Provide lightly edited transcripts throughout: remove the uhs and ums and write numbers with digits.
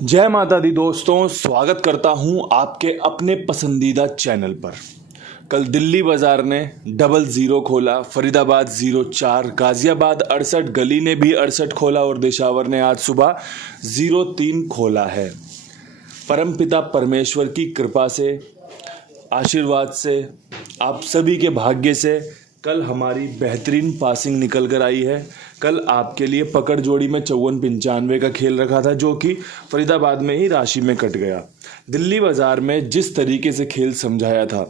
जय माता दी दोस्तों, स्वागत करता हूं आपके अपने पसंदीदा चैनल पर। कल दिल्ली बाजार ने 00 खोला, फरीदाबाद 04, गाजियाबाद 68, गली ने भी 68 खोला और देशावर ने आज सुबह 03 खोला है। परमपिता परमेश्वर की कृपा से, आशीर्वाद से, आप सभी के भाग्य से कल हमारी बेहतरीन पासिंग निकल कर आई है। कल आपके लिए पकड़ जोड़ी में 54-95 का खेल रखा था, जो कि फरीदाबाद में ही राशि में कट गया। दिल्ली बाजार में जिस तरीके से खेल समझाया था,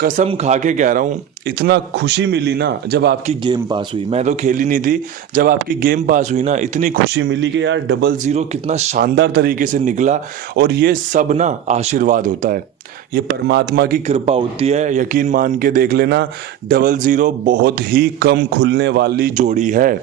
कसम खा के कह रहा हूँ, इतना खुशी मिली ना जब आपकी गेम पास हुई। मैं तो खेली नहीं थी, जब आपकी गेम पास हुई ना इतनी खुशी मिली कि यार 00 कितना शानदार तरीके से निकला। और ये सब ना आशीर्वाद होता है, ये परमात्मा की कृपा होती है। यकीन मान के देख लेना, 00 बहुत ही कम खुलने वाली जोड़ी है।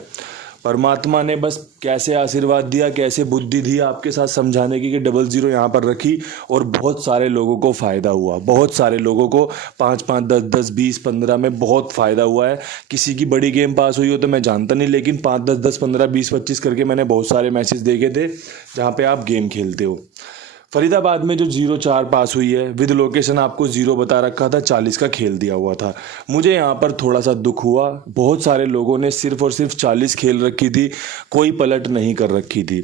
परमात्मा ने बस कैसे आशीर्वाद दिया, कैसे बुद्धि दी आपके साथ समझाने की कि 00 यहाँ पर रखी और बहुत सारे लोगों को फ़ायदा हुआ। बहुत सारे लोगों को 5-5, 10-10, 20, 15 में बहुत फ़ायदा हुआ है। किसी की बड़ी गेम पास हुई हो तो मैं जानता नहीं, लेकिन 5, 10, 15, 20, 25 करके मैंने बहुत सारे मैसेज देखे थे जहाँ पे आप गेम खेलते हो। फरीदाबाद में जो 04 पास हुई है, विद लोकेशन आपको 0 बता रखा था, 40 का खेल दिया हुआ था। मुझे यहाँ पर थोड़ा सा दुख हुआ, बहुत सारे लोगों ने सिर्फ और सिर्फ 40 खेल रखी थी, कोई पलट नहीं कर रखी थी।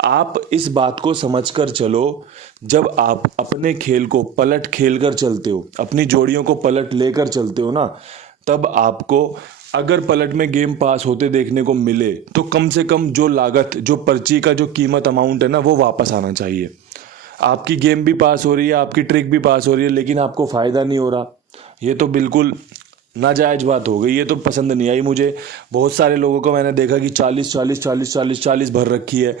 आप इस बात को समझ कर चलो, जब आप अपने खेल को पलट खेल कर चलते हो, अपनी जोड़ियों को पलट लेकर चलते हो ना, तब आपको अगर पलट में गेम पास होते देखने को मिले तो कम से कम जो लागत, जो पर्ची का जो कीमत अमाउंट है ना, वो वापस आना चाहिए। आपकी गेम भी पास हो रही है, आपकी ट्रिक भी पास हो रही है, लेकिन आपको फ़ायदा नहीं हो रहा, ये तो बिल्कुल नाजायज़ बात हो गई। ये तो पसंद नहीं आई मुझे। बहुत सारे लोगों को मैंने देखा कि 40 40 40 40 40 भर रखी है।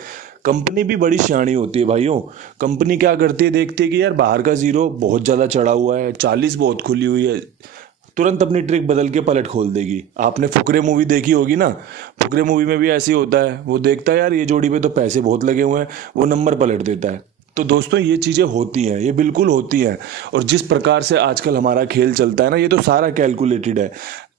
कंपनी भी बड़ी सियानी होती है भाइयों। कंपनी क्या करती है, देखती है कि यार बाहर का 0 बहुत ज़्यादा चढ़ा हुआ है, 40 बहुत खुली हुई है, तुरंत अपनी ट्रिक बदल के पलट खोल देगी। आपने फुकरे मूवी देखी होगी ना, फुकरे मूवी में भी ऐसे ही होता है। वो देखता है यार ये जोड़ी पे तो पैसे बहुत लगे हुए हैं, वो नंबर पलट देता है। तो दोस्तों ये चीज़ें होती हैं, ये बिल्कुल होती हैं। और जिस प्रकार से आजकल हमारा खेल चलता है ना, ये तो सारा कैलकुलेटेड है।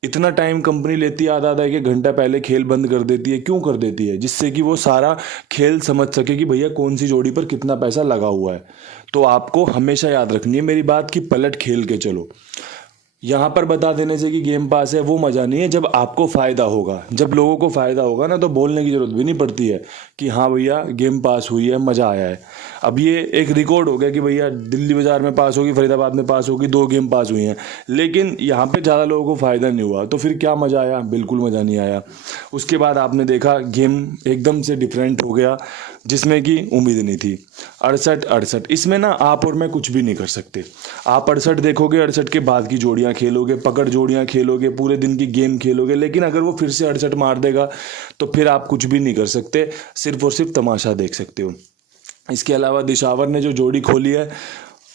इतना टाइम कंपनी लेती है, आधा आधा 1 घंटा पहले खेल बंद कर देती है। क्यों कर देती है? जिससे कि वो सारा खेल समझ सके कि भैया कौन सी जोड़ी पर कितना पैसा लगा हुआ है। तो आपको हमेशा याद रखनी है मेरी बात कि पलट खेल के चलो। यहाँ पर बता देने से कि गेम पास है, वो मज़ा नहीं है। जब आपको फ़ायदा होगा, जब लोगों को फ़ायदा होगा ना, तो बोलने की ज़रूरत भी नहीं पड़ती है कि हाँ भैया गेम पास हुई है, मज़ा आया है। अब ये एक रिकॉर्ड हो गया कि भैया दिल्ली बाजार में पास होगी, फरीदाबाद में पास होगी, 2 गेम पास हुई हैं, लेकिन यहाँ पे ज़्यादा लोगों को फ़ायदा नहीं हुआ। तो फिर क्या मज़ा आया? बिल्कुल मज़ा नहीं आया। उसके बाद आपने देखा गेम एकदम से डिफरेंट हो गया, जिसमें कि उम्मीद नहीं थी। 68-68 इसमें ना आप और मैं कुछ भी नहीं कर सकते। आप 68 देखोगे, 68 के बाद की जोड़ियाँ खेलोगे, पकड़ जोड़ियाँ खेलोगे, पूरे दिन की गेम खेलोगे, लेकिन अगर वो फिर से 68 मार देगा तो फिर आप कुछ भी नहीं कर सकते, सिर्फ और सिर्फ तमाशा देख सकते हो। इसके अलावा दिशावर ने जो जोड़ी खोली है,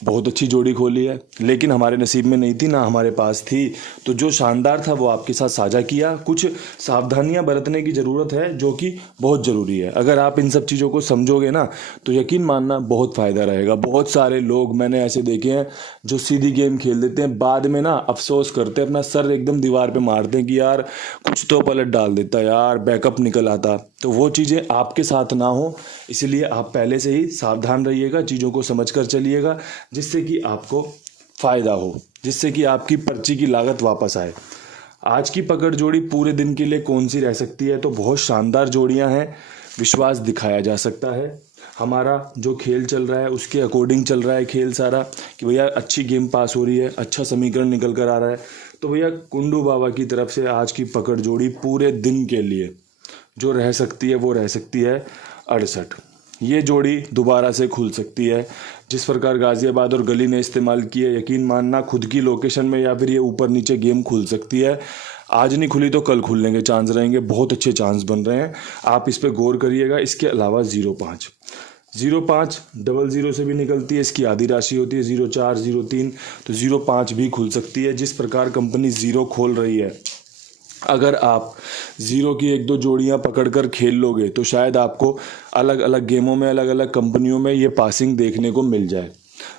बहुत अच्छी जोड़ी खोली है, लेकिन हमारे नसीब में नहीं थी, ना हमारे पास थी। तो जो शानदार था वो आपके साथ साझा किया। कुछ सावधानियां बरतने की ज़रूरत है, जो कि बहुत ज़रूरी है। अगर आप इन सब चीज़ों को समझोगे ना, तो यकीन मानना बहुत फ़ायदा रहेगा। बहुत सारे लोग मैंने ऐसे देखे हैं जो सीधी गेम खेल देते हैं, बाद में ना अफसोस करते हैं, अपना सर एकदम दीवार पर मारते हैं कि यार कुछ तो पलट डाल देता, यार बैकअप निकल आता। तो वो चीज़ें आपके साथ ना हो, इसलिए आप पहले से ही सावधान रहिएगा, चीज़ों को समझ कर चलिएगा, जिससे कि आपको फ़ायदा हो, जिससे कि आपकी पर्ची की लागत वापस आए। आज की पकड़ जोड़ी पूरे दिन के लिए कौन सी रह सकती है? तो बहुत शानदार जोड़ियां हैं, विश्वास दिखाया जा सकता है। हमारा जो खेल चल रहा है उसके अकॉर्डिंग चल रहा है खेल सारा, कि भैया अच्छी गेम पास हो रही है, अच्छा समीकरण निकल कर आ रहा है। तो भैया कुंडू बाबा की तरफ से आज की पकड़ जोड़ी पूरे दिन के लिए जो रह सकती है वो रह सकती है 68। ये जोड़ी दोबारा से खुल सकती है। जिस प्रकार गाजियाबाद और गली ने इस्तेमाल की है, यकीन मानना खुद की लोकेशन में या फिर ये ऊपर नीचे गेम खुल सकती है। आज नहीं खुली तो कल खुलने के चांस रहेंगे, बहुत अच्छे चांस बन रहे हैं, आप इस पर गौर करिएगा। इसके अलावा 05 00 से भी निकलती है, इसकी आधी राशि होती है 04 03, तो 05 भी खुल सकती है। जिस प्रकार कंपनी 0 खोल रही है, अगर आप 0 की 1-2 जोड़ियां पकड़कर खेल लोगे तो शायद आपको अलग अलग गेमों में, अलग अलग कंपनियों में ये पासिंग देखने को मिल जाए।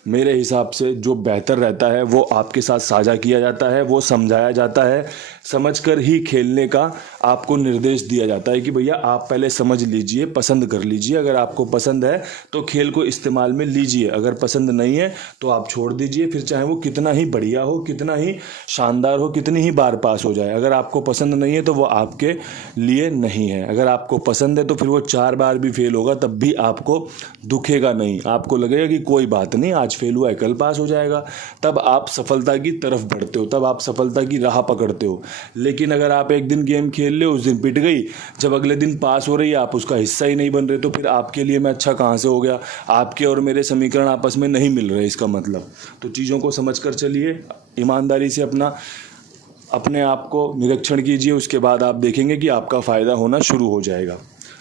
मेरे हिसाब से जो बेहतर रहता है वो आपके साथ साझा किया जाता है, वो समझाया जाता है, समझकर ही खेलने का आपको निर्देश दिया जाता है कि भैया आप पहले समझ लीजिए, पसंद कर लीजिए। अगर आपको पसंद है तो खेल को इस्तेमाल में लीजिए, अगर पसंद नहीं है तो आप छोड़ दीजिए। फिर चाहे वो कितना ही बढ़िया हो, कितना ही शानदार हो, कितनी ही बार पास हो जाए, अगर आपको पसंद नहीं है तो वो आपके लिए नहीं है। अगर आपको पसंद है तो फिर वो 4 बार भी फेल होगा तब भी आपको दुखेगा नहीं, आपको लगेगा कि कोई बात नहीं, आज फेल हुआ है कल पास हो जाएगा। तब आप सफलता की तरफ बढ़ते हो, तब आप सफलता की राह पकड़ते हो। लेकिन अगर आप एक दिन गेम खेल ले, उस दिन पिट गई, जब अगले दिन पास हो रही है आप उसका हिस्सा ही नहीं बन रहे, तो फिर आपके लिए मैं अच्छा कहाँ से हो गया? आपके और मेरे समीकरण आपस में नहीं मिल रहे इसका मतलब। तो चीज़ों को समझ कर चलिए, ईमानदारी से अपने आप को निरीक्षण कीजिए, उसके बाद आप देखेंगे कि आपका फ़ायदा होना शुरू हो जाएगा।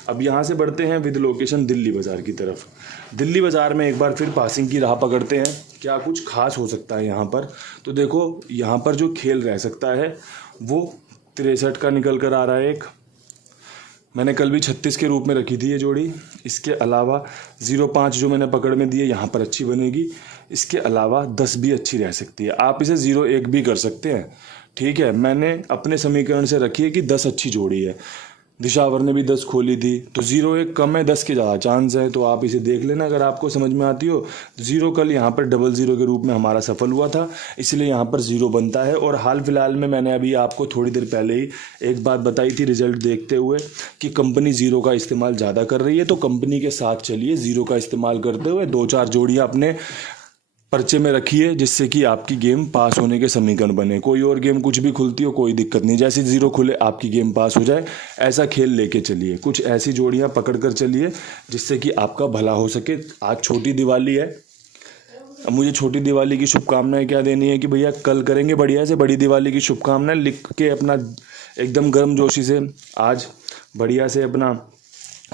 अब यहाँ से बढ़ते हैं विद लोकेशन दिल्ली बाज़ार की तरफ। दिल्ली बाज़ार में एक बार फिर पासिंग की राह पकड़ते हैं, क्या कुछ खास हो सकता है यहाँ पर। तो देखो यहाँ पर जो खेल रह सकता है वो 63 का निकल कर आ रहा है। एक मैंने कल भी 36 के रूप में रखी थी ये जोड़ी। इसके अलावा 0.5 जो मैंने पकड़ में दी है यहाँ पर अच्छी बनेगी। इसके अलावा 10 भी अच्छी रह सकती है, आप इसे 0.1 भी कर सकते हैं, ठीक है। मैंने अपने समीकरण से रखी है कि 10 अच्छी जोड़ी है, दिशावर ने भी 10 खोली थी, तो 0.1 कम है, 10 के ज़्यादा चांस है, तो आप इसे देख लेना अगर आपको समझ में आती हो। 0 कल यहाँ पर 00 के रूप में हमारा सफल हुआ था, इसलिए यहाँ पर 0 बनता है। और हाल फिलहाल में मैंने अभी आपको थोड़ी देर पहले ही एक बात बताई थी रिजल्ट देखते हुए कि कंपनी 0 का इस्तेमाल ज़्यादा कर रही है, तो कंपनी के साथ चलिए, 0 का इस्तेमाल करते हुए 2-4 जोड़ियाँ अपने पर्चे में रखिए, जिससे कि आपकी गेम पास होने के समीकरण बने। कोई और गेम कुछ भी खुलती हो कोई दिक्कत नहीं, जैसे 0 खुले आपकी गेम पास हो जाए, ऐसा खेल लेके चलिए। कुछ ऐसी जोड़ियां पकड़ कर चलिए जिससे कि आपका भला हो सके। आज छोटी दिवाली है, अब मुझे छोटी दिवाली की शुभकामनाएं क्या देनी है कि भैया कल करेंगे बढ़िया से। बड़ी दिवाली की शुभकामनाएं लिख के अपना एकदम गर्मजोशी से आज बढ़िया से अपना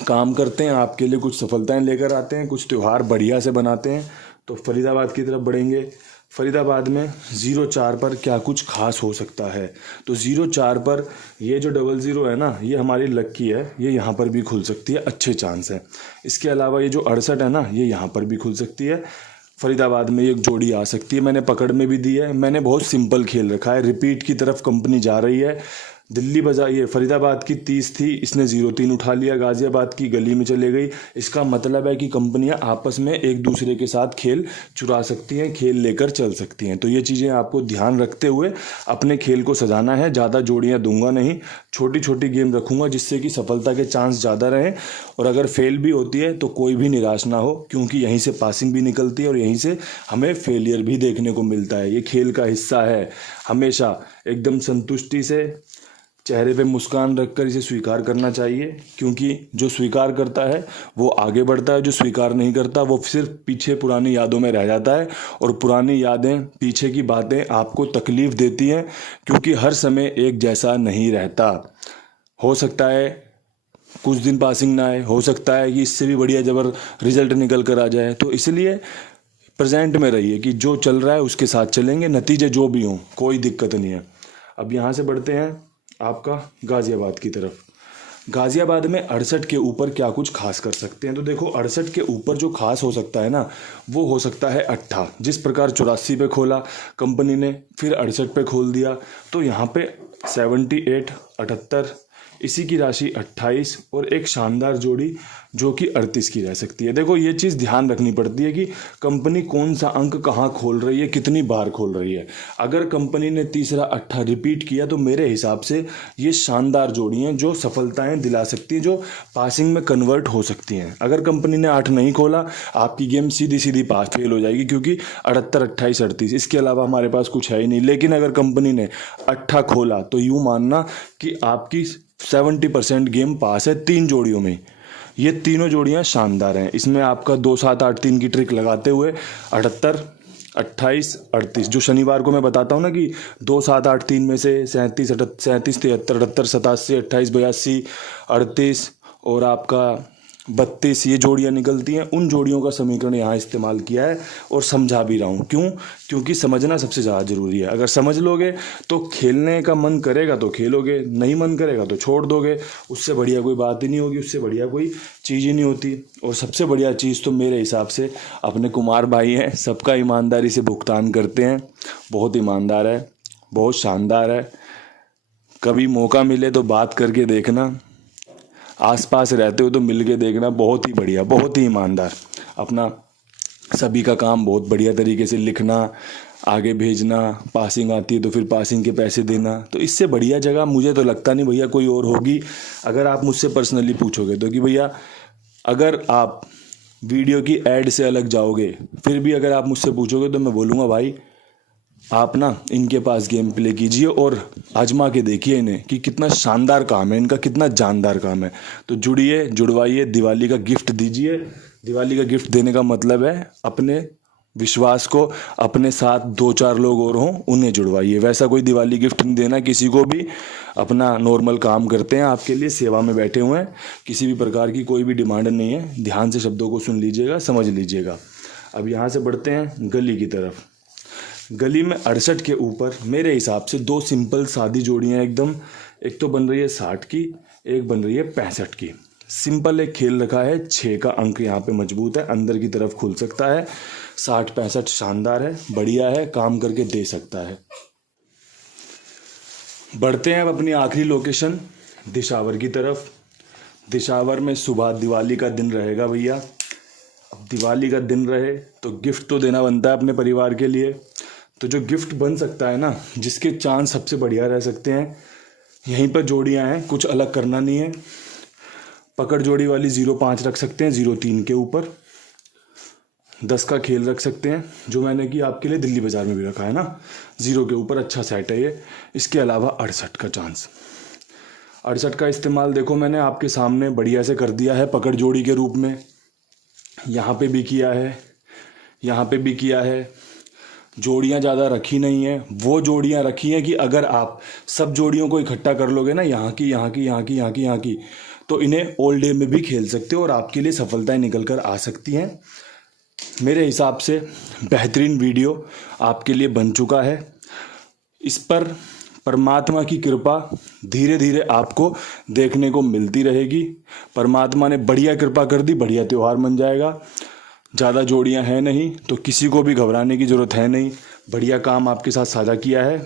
काम करते हैं, आपके लिए कुछ सफलताएं लेकर आते हैं, कुछ त्यौहार बढ़िया से बनाते हैं। तो फरीदाबाद की तरफ बढ़ेंगे। फरीदाबाद में 0.4 पर क्या कुछ खास हो सकता है? तो 0.4 पर ये जो 00 है ना, ये हमारी लक्की है, ये यहाँ पर भी खुल सकती है, अच्छे चांस है। इसके अलावा ये जो 68 है ना, ये यहाँ पर भी खुल सकती है। फरीदाबाद में एक जोड़ी आ सकती है, मैंने पकड़ में भी दी है। मैंने बहुत सिंपल खेल रखा है, रिपीट की तरफ कंपनी जा रही है। दिल्ली बाजार ये फरीदाबाद की 30 थी, इसने 0.3 उठा लिया, गाजियाबाद की गली में चले गई। इसका मतलब है कि कंपनियां आपस में एक दूसरे के साथ खेल चुरा सकती हैं, खेल लेकर चल सकती हैं। तो ये चीज़ें आपको ध्यान रखते हुए अपने खेल को सजाना है। ज़्यादा जोड़ियां दूंगा नहीं, छोटी छोटी गेम रखूंगा जिससे कि सफलता के चांस ज़्यादा रहें। और अगर फेल भी होती है तो कोई भी निराश ना हो, क्योंकि यहीं से पासिंग भी निकलती है और यहीं से हमें फेलियर भी देखने को मिलता है। ये खेल का हिस्सा है। हमेशा एकदम संतुष्टि से चेहरे पे मुस्कान रखकर इसे स्वीकार करना चाहिए, क्योंकि जो स्वीकार करता है वो आगे बढ़ता है, जो स्वीकार नहीं करता वो सिर्फ पीछे पुरानी यादों में रह जाता है। और पुरानी यादें, पीछे की बातें आपको तकलीफ़ देती हैं, क्योंकि हर समय एक जैसा नहीं रहता। हो सकता है कुछ दिन पासिंग ना आए, हो सकता है कि इससे भी बढ़िया जबर रिजल्ट निकल कर आ जाए। तो इसलिए प्रेजेंट में रहिए कि जो चल रहा है उसके साथ चलेंगे, नतीजे जो भी हों कोई दिक्कत नहीं है। अब यहाँ से बढ़ते हैं आपका गाजियाबाद की तरफ। गाजियाबाद में 68 के ऊपर क्या कुछ खास कर सकते हैं? तो देखो 68 के ऊपर जो खास हो सकता है ना, वो हो सकता है 8। जिस प्रकार 84 पे खोला कंपनी ने, फिर 68 पे खोल दिया, तो यहाँ पे 78, 78, इसी की राशि 28 और एक शानदार जोड़ी जो कि 38 की रह सकती है। देखो ये चीज़ ध्यान रखनी पड़ती है कि कंपनी कौन सा अंक कहाँ खोल रही है, कितनी बार खोल रही है। अगर कंपनी ने तीसरा 8 रिपीट किया तो मेरे हिसाब से ये शानदार जोड़ी हैं जो सफलताएं दिला सकती हैं, जो पासिंग में कन्वर्ट हो सकती हैं। अगर कंपनी ने 8 नहीं खोला, आपकी गेम सीधी सीधी पास फेल हो जाएगी, क्योंकि 78, 28, 38 इसके अलावा हमारे पास कुछ है ही नहीं। लेकिन अगर कंपनी ने 8 खोला तो यूँ मानना कि आपकी 70% गेम पास है 3 जोड़ियों में। ये तीनों जोड़ियां शानदार हैं। इसमें आपका 2, 7, 8, 3 की ट्रिक लगाते हुए 78, 28, 38 जो शनिवार को मैं बताता हूँ ना कि 2, 7, 8, 3 में से 37, 37, 73, 78, 87, 28, 82, 38 और आपका 32 ये जोड़ियाँ निकलती हैं। उन जोड़ियों का समीकरण यहाँ इस्तेमाल किया है और समझा भी रहा हूँ। क्यों? क्योंकि समझना सबसे ज़्यादा ज़रूरी है। अगर समझ लोगे तो खेलने का मन करेगा तो खेलोगे, नहीं मन करेगा तो छोड़ दोगे। उससे बढ़िया कोई बात ही नहीं होगी, उससे बढ़िया कोई चीज़ ही नहीं होती। और सबसे बढ़िया चीज़ तो मेरे हिसाब से अपने कुमार भाई हैं, सबका ईमानदारी से भुगतान करते हैं, बहुत ईमानदार है, बहुत शानदार है। कभी मौका मिले तो बात करके देखना, आसपास रहते हो तो मिल के देखना। बहुत ही बढ़िया, बहुत ही ईमानदार, अपना सभी का काम बहुत बढ़िया तरीके से लिखना, आगे भेजना, पासिंग आती है तो फिर पासिंग के पैसे देना। तो इससे बढ़िया जगह मुझे तो लगता नहीं भैया कोई और होगी। अगर आप मुझसे पर्सनली पूछोगे तो कि भैया अगर आप वीडियो की ऐड से अलग जाओगे, फिर भी अगर आप मुझसे पूछोगे तो मैं बोलूँगा भाई आप ना इनके पास गेम प्ले कीजिए और आजमा के देखिए इन्हें कि कितना शानदार काम है इनका, कितना जानदार काम है। तो जुड़िए, जुड़वाइए, दिवाली का गिफ्ट दीजिए। दिवाली का गिफ्ट देने का मतलब है अपने विश्वास को, अपने साथ 2-4 लोग और हों उन्हें जुड़वाइए। वैसा कोई दिवाली गिफ्ट नहीं देना किसी को भी। अपना नॉर्मल काम करते हैं, आपके लिए सेवा में बैठे हुए हैं, किसी भी प्रकार की कोई भी डिमांड नहीं है। ध्यान से शब्दों को सुन लीजिएगा, समझ लीजिएगा। अब यहाँ से बढ़ते हैं गली की तरफ। गली में 68 के ऊपर मेरे हिसाब से 2 सिंपल सादी जोड़ियाँ एकदम, एक तो बन रही है 60 की, एक बन रही है 65 की। सिंपल एक खेल रखा है, 6 का अंक यहाँ पे मजबूत है, अंदर की तरफ खुल सकता है। 60-65 शानदार है, बढ़िया है, काम करके दे सकता है। बढ़ते हैं अब अपनी आखिरी लोकेशन दिशावर की तरफ। दिशावर में सुबह दिवाली का दिन रहेगा भैया। अब दिवाली का दिन रहे तो गिफ्ट तो देना बनता है अपने परिवार के लिए। तो जो गिफ्ट बन सकता है ना, जिसके चांस सबसे बढ़िया रह सकते हैं, यहीं पर जोड़ियां हैं, कुछ अलग करना नहीं है। पकड़ जोड़ी वाली 0-5 रख सकते हैं, 0-3 के ऊपर 10 का खेल रख सकते हैं, जो मैंने कि आपके लिए दिल्ली बाजार में भी रखा है ना, 0 के ऊपर अच्छा सेट है ये। इसके अलावा 68 का चांस, 68 का इस्तेमाल देखो मैंने आपके सामने बढ़िया से कर दिया है पकड़ जोड़ी के रूप में। यहाँ पे भी किया है, यहाँ पे भी किया है। जोड़ियाँ ज़्यादा रखी नहीं है, वो जोड़ियाँ रखी हैं कि अगर आप सब जोड़ियों को इकट्ठा कर लोगे ना, यहाँ की, यहाँ की, यहाँ की, यहाँ की, यहाँ की, तो इन्हें ऑल डे में भी खेल सकते हो और आपके लिए सफलताएं निकल कर आ सकती हैं। मेरे हिसाब से बेहतरीन वीडियो आपके लिए बन चुका है। इस पर परमात्मा की कृपा धीरे धीरे आपको देखने को मिलती रहेगी। परमात्मा ने बढ़िया कृपा कर दी, बढ़िया त्यौहार बन जाएगा। ज़्यादा जोड़ियां हैं नहीं तो किसी को भी घबराने की ज़रूरत है नहीं। बढ़िया काम आपके साथ साझा किया है।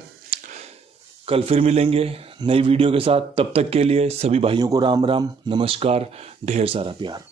कल फिर मिलेंगे नई वीडियो के साथ। तब तक के लिए सभी भाइयों को राम राम, नमस्कार, ढेर सारा प्यार।